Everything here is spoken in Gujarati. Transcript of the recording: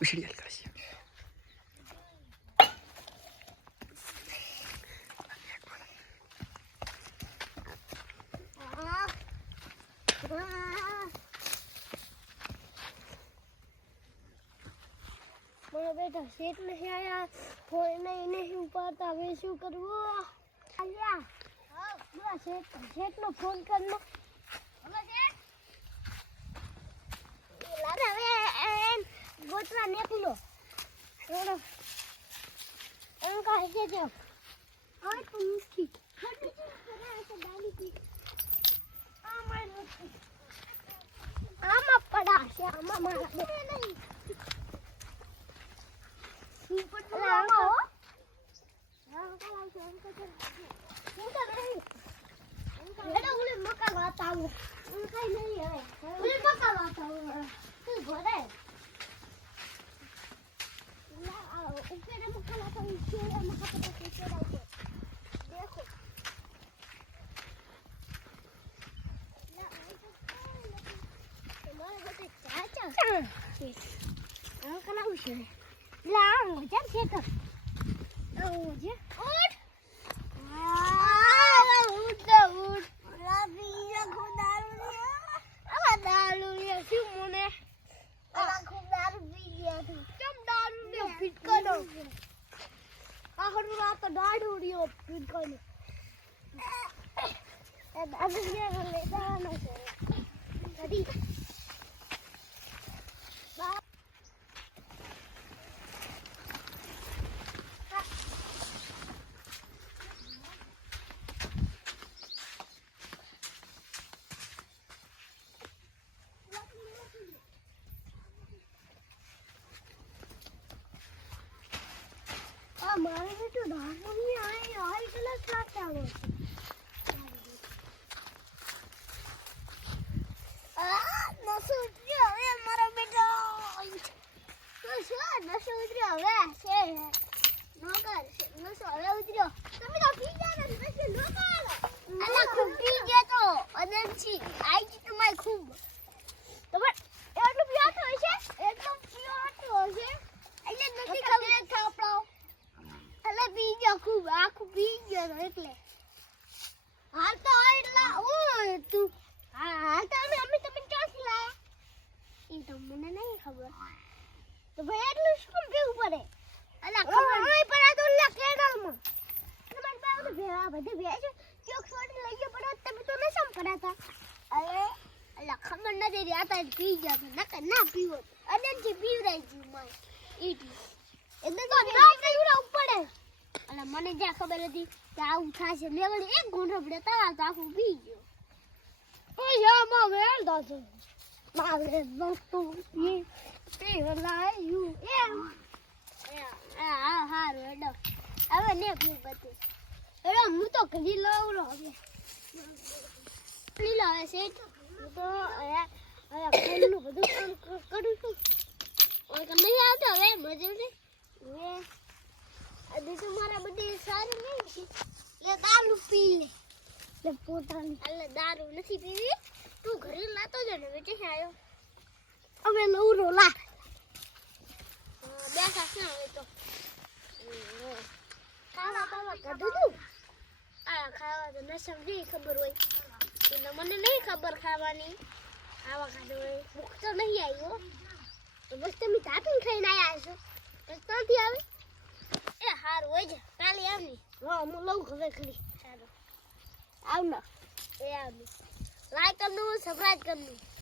ઉછળી કાશી મારા બેટા શેઠ નહીં આયા ફોન નહીં ઉપાડતા હવે શું કરવું આલ્યા હા બોલા શેઠનો ફોન કરનો બોલો શેઠ લાગે હવે એમ ગોતવા નીકળો થોડો એમ કહે છે જો આ તો મુશ્કેલ ખડી છે કરા છે ડાલી કી આ મારો આમાં પડા છે આમાં મારા બે નહીં ઉપર તો આમાં હો હા કાલા છે એમ કહે હું તો નહીં લેડો ઉલે મકા વાત આવું હું કઈ નહીં હવે ઉલે મકા વાત આવું તું ભરે ના ઉપર મકા વાત આવું છે મકા પતા કે છોડાવ દે દેખો ના તમારે બતે ચાચા આ કલાઉ છે લા મજા છે તો ઓ જે ઉઠ મારે બેટો ધારની આઈ કલર ખાતા હો નસો ઉતર્યો હવે મારો બેટો નસો ઉતર્યો હવે છે નોકર નસો હવે ઉતર્યો તમે તો પી ગયા ને નસો નોકર અલા ખૂબ પી ગયો તો અનંતજી આઈ ગઈ તમારી ખૂબ તમાર એટલું પીવાતો હશે એટલું પીવાતો હશે એટલે નથી ખબર ખાપડો અલે પી ગયો ખૂબ આખું પી ગયો એટલે હાલ તો એટલા ઓય તું હાલ તો અમે તમે ક્યાંથી લાયા ઈ તો મને નહીં ખબર તો ભાઈ એટલું શું પીવું પડે અલા ખબર નહીં પડે તો લે કેડલમાં તમારે બાવ તો ભેળા બધે ભેજ ચોક છોડી લઈ ગયો પડે તમે તો નસમ કર્યા હતા અરે અલા ખબર નથી રહી આતા પી ગયા નકર ના પીવો અનંતજી પીવરાઈ ગયું માય ઈટી એટલે તો ના પીવરાવ પડે અલા મને જ્યાં ખબર હતી કે આવું થાશે લેવલ એક ગુંઠો પડે તારા તો આખું પી ગયો ઓય માં વેલ દાસે મારે દોસ્તો પી પીવરાયું એમ આ હારું એડો હવે ને પી બધું એડો હું તો ઘડી લવરો હવે લીલો આવે છે તો આયા ઘરનું બધું કામ કરું છું ઓય કે નહીં આવતો હવે મજા ને વે અદી તમારા બધી સારી નહીં છે લે દારૂ પી લે પોતાની અલે દારૂ નથી પીવી તું ઘરે લાતો જ ને બેટે આયો હવે લવરો લા બે સાસના હવે તો ખાવા બાવા કઢું તું આ ખાવા તો ન સમજી ખબર હોય એટલે મને નહીં ખબર ખાવાની આવા ખાધું હોય ભૂખ તો નહીં આવ્યો તો બસ તમે તાપીને ખાઈને આવ્યા છો બસ ત્યાંથી આવે એ હારું હોય છે કાલે આવની હા હું લઉં હવે ખરી સારું આવ ને એ આવની લાઈક કરનું સબસ્ક્રાઇબ કરનું